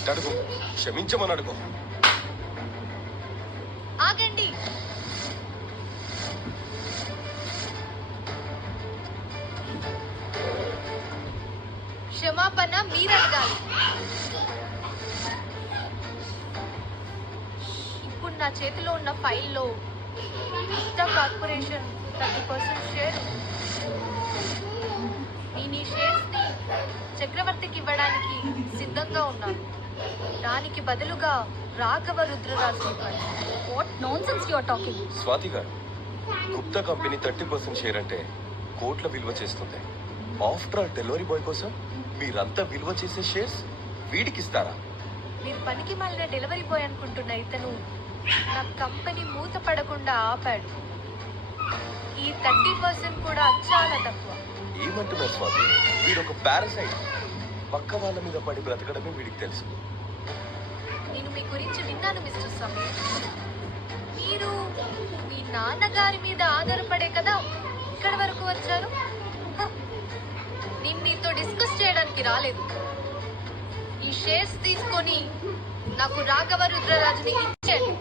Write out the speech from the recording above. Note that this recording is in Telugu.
ఇటడుగు, క్షమించమని అడుగు. ఆగండి. క్షమాపణ మీరడగాలి. ఇప్పుడు నా చేతిలో ఉన్న ఫైల్లో గుప్తా కార్పొరేషన్ 30% షేర్. నేను ఈ షేర్స్ ని చక్రవర్తికి ఇవ్వడానికి సిద్ధంగా ఉన్నాను. దానికి బదులుగా రాఘవ రుద్రరాజు ఇవ్వాలి. What nonsense you are talking? Swathi గారు, గుప్తా కంపెనీ 30% షేర్ అంటే కోట్ల విలువ చేస్తుంది. ఆఫ్టర్ ఆల్ డెలివరీ బాయ్ కోసం మీరంతా విలువ చేసే షేర్స్ వీడికి ఇస్తారా? మీరు పనికి మాలిన డెలివరీ బాయ్ అనుకుంటున్న ఇతను నా కంపెనీ మూత పడకుండా ఆపాడు. ఈ 30% కూడా చాలా తక్కువ. ఏమంటున్నారు స్వాతి? వీడు ఒక పారాసైట్. పక్క వాళ్ళ మీద పడి బ్రతకడమే వీడికి తెలుసు. నేను మీ గురించి విన్నాను మిస్టర్ సమీర్. మీరు మీ నాన్నగారి మీద ఆధారపడే కదా ఇక్కడి వరకు వచ్చారు. నేను నీతో డిస్కస్ చేయడానికి రాలేదు. ఈ షేర్స్ తీసుకొని నాకు రాఘవ రుద్రరాజుని ఇచ్చేయండి.